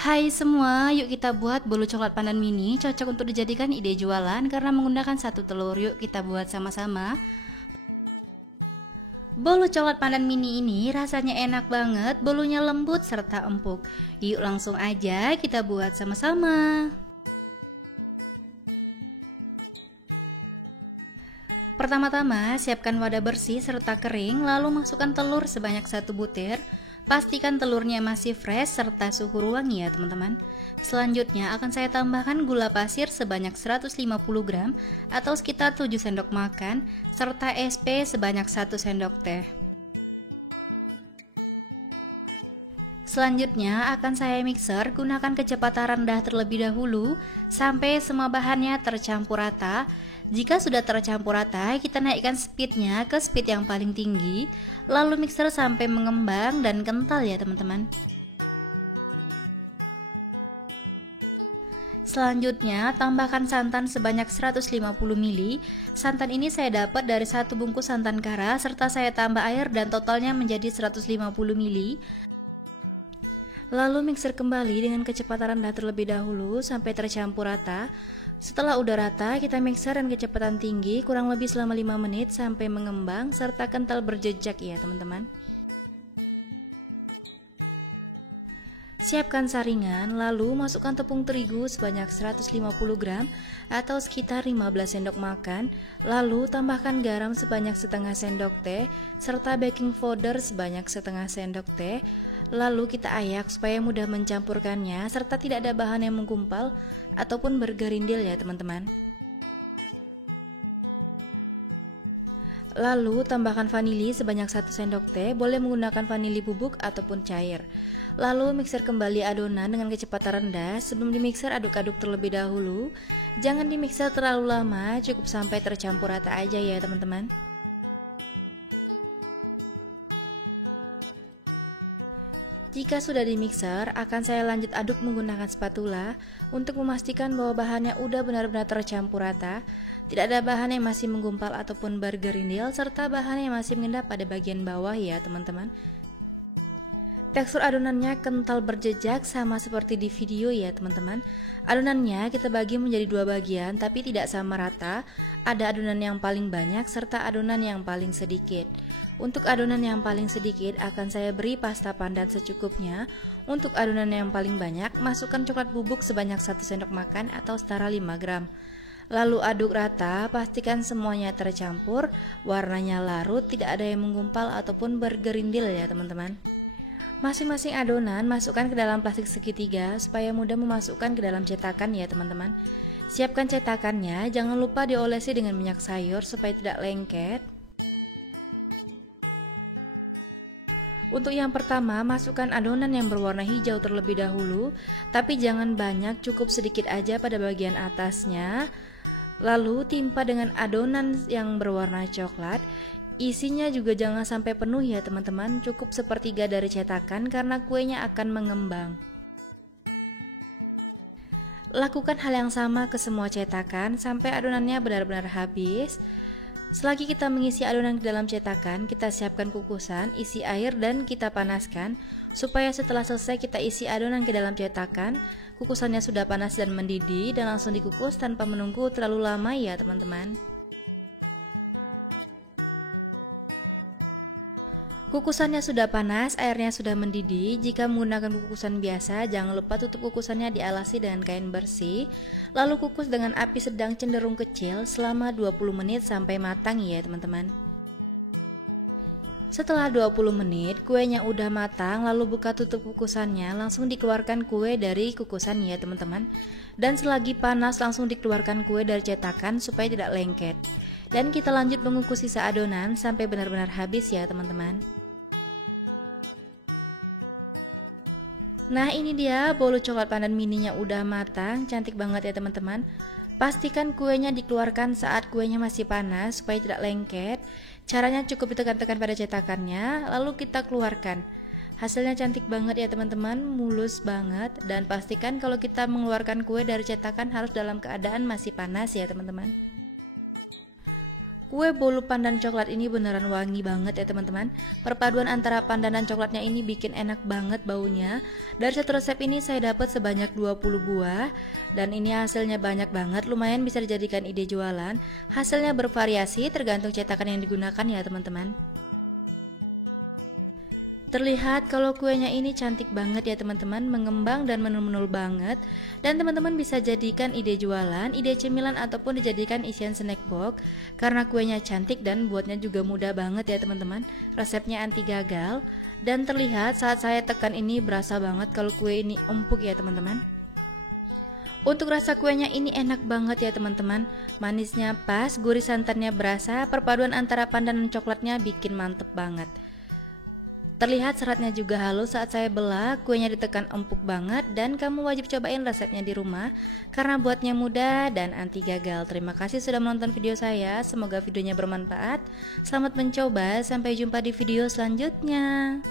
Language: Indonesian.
Hai semua, yuk kita buat bolu coklat pandan mini. Cocok untuk dijadikan ide jualan karena menggunakan satu telur. Yuk kita buat sama-sama. Bolu coklat pandan mini ini rasanya enak banget, bolunya lembut serta empuk. Yuk langsung aja kita buat sama-sama. Pertama-tama, siapkan wadah bersih serta kering, lalu masukkan telur sebanyak 1 butir. Pastikan telurnya masih fresh serta suhu ruang ya teman-teman. Selanjutnya akan saya tambahkan gula pasir sebanyak 150 gram atau sekitar 7 sendok makan, serta SP sebanyak 1 sendok teh. Selanjutnya akan saya mixer, gunakan kecepatan rendah terlebih dahulu sampai semua bahannya tercampur rata. Jika sudah tercampur rata, kita naikkan speednya ke speed yang paling tinggi, lalu mixer sampai mengembang dan kental ya teman-teman. Selanjutnya, tambahkan santan sebanyak 150 ml. Santan ini saya dapat dari 1 bungkus santan kara, serta saya tambah air dan totalnya menjadi 150 ml. Lalu mixer kembali dengan kecepatan rendah terlebih dahulu sampai tercampur rata. Setelah udah rata, kita mixer dengan kecepatan tinggi kurang lebih selama 5 menit sampai mengembang serta kental berjejak ya teman-teman. Siapkan saringan, lalu masukkan tepung terigu sebanyak 150 gram atau sekitar 15 sendok makan, lalu tambahkan garam sebanyak setengah sendok teh serta baking powder sebanyak setengah sendok teh. Lalu kita ayak supaya mudah mencampurkannya serta tidak ada bahan yang menggumpal ataupun bergerindil ya teman-teman. Lalu tambahkan vanili sebanyak 1 sendok teh, boleh menggunakan vanili bubuk ataupun cair. Lalu mixer kembali adonan dengan kecepatan rendah. Sebelum dimixer aduk-aduk terlebih dahulu. Jangan dimixer terlalu lama, cukup sampai tercampur rata aja ya teman-teman. Jika sudah dimixer, akan saya lanjut aduk menggunakan spatula untuk memastikan bahwa bahannya udah benar-benar tercampur rata. Tidak ada bahan yang masih menggumpal ataupun bergerindil, serta bahan yang masih mengendap pada bagian bawah ya teman-teman. Tekstur adonannya kental berjejak sama seperti di video ya teman-teman. Adonannya kita bagi menjadi 2 bagian tapi tidak sama rata. Ada adonan yang paling banyak serta adonan yang paling sedikit. Untuk adonan yang paling sedikit akan saya beri pasta pandan secukupnya. Untuk adonan yang paling banyak, masukkan coklat bubuk sebanyak 1 sendok makan atau setara 5 gram. Lalu aduk rata, pastikan semuanya tercampur, warnanya larut, tidak ada yang menggumpal ataupun bergerindil ya teman-teman. Masing-masing adonan masukkan ke dalam plastik segitiga supaya mudah memasukkan ke dalam cetakan ya teman-teman. Siapkan cetakannya, jangan lupa diolesi dengan minyak sayur supaya tidak lengket. Untuk yang pertama, masukkan adonan yang berwarna hijau terlebih dahulu, tapi jangan banyak, cukup sedikit aja pada bagian atasnya. Lalu timpa dengan adonan yang berwarna coklat. Isinya juga jangan sampai penuh ya teman-teman, cukup sepertiga dari cetakan karena kuenya akan mengembang. Lakukan hal yang sama ke semua cetakan sampai adonannya benar-benar habis. Selagi kita mengisi adonan ke dalam cetakan, kita siapkan kukusan, isi air dan kita panaskan supaya setelah selesai kita isi adonan ke dalam cetakan, kukusannya sudah panas dan mendidih dan langsung dikukus tanpa menunggu terlalu lama ya teman-teman. Kukusannya sudah panas, airnya sudah mendidih. Jika menggunakan kukusan biasa, jangan lupa tutup kukusannya dialasi dengan kain bersih. Lalu kukus dengan api sedang cenderung kecil selama 20 menit sampai matang ya teman-teman. Setelah 20 menit, kuenya udah matang, lalu buka tutup kukusannya, langsung dikeluarkan kue dari kukusan ya teman-teman. Dan selagi panas langsung dikeluarkan kue dari cetakan supaya tidak lengket. Dan kita lanjut mengukus sisa adonan sampai benar-benar habis ya teman-teman. Nah ini dia bolu coklat pandan mininya udah matang, cantik banget ya teman-teman. Pastikan kuenya dikeluarkan saat kuenya masih panas supaya tidak lengket. Caranya cukup ditekan-tekan pada cetakannya, lalu kita keluarkan. Hasilnya cantik banget ya teman-teman, mulus banget. Dan pastikan kalau kita mengeluarkan kue dari cetakan harus dalam keadaan masih panas ya teman-teman. Kue bolu pandan coklat ini beneran wangi banget ya teman-teman. Perpaduan antara pandan dan coklatnya ini bikin enak banget baunya. Dari satu resep ini saya dapat sebanyak 20 buah. Dan ini hasilnya banyak banget, lumayan bisa dijadikan ide jualan. Hasilnya bervariasi tergantung cetakan yang digunakan ya teman-teman. Terlihat kalau kuenya ini cantik banget ya teman-teman, mengembang dan menul-menul banget. Dan teman-teman bisa jadikan ide jualan, ide cemilan ataupun dijadikan isian snack box. Karena kuenya cantik dan buatnya juga mudah banget ya teman-teman. Resepnya anti gagal. Dan terlihat saat saya tekan ini berasa banget kalau kue ini empuk ya teman-teman. Untuk rasa kuenya ini enak banget ya teman-teman. Manisnya pas, gurih santannya berasa, perpaduan antara pandan dan coklatnya bikin mantep banget. Terlihat seratnya juga halus saat saya belah, kuenya ditekan empuk banget dan kamu wajib cobain resepnya di rumah karena buatnya mudah dan anti gagal. Terima kasih sudah menonton video saya, semoga videonya bermanfaat. Selamat mencoba, sampai jumpa di video selanjutnya.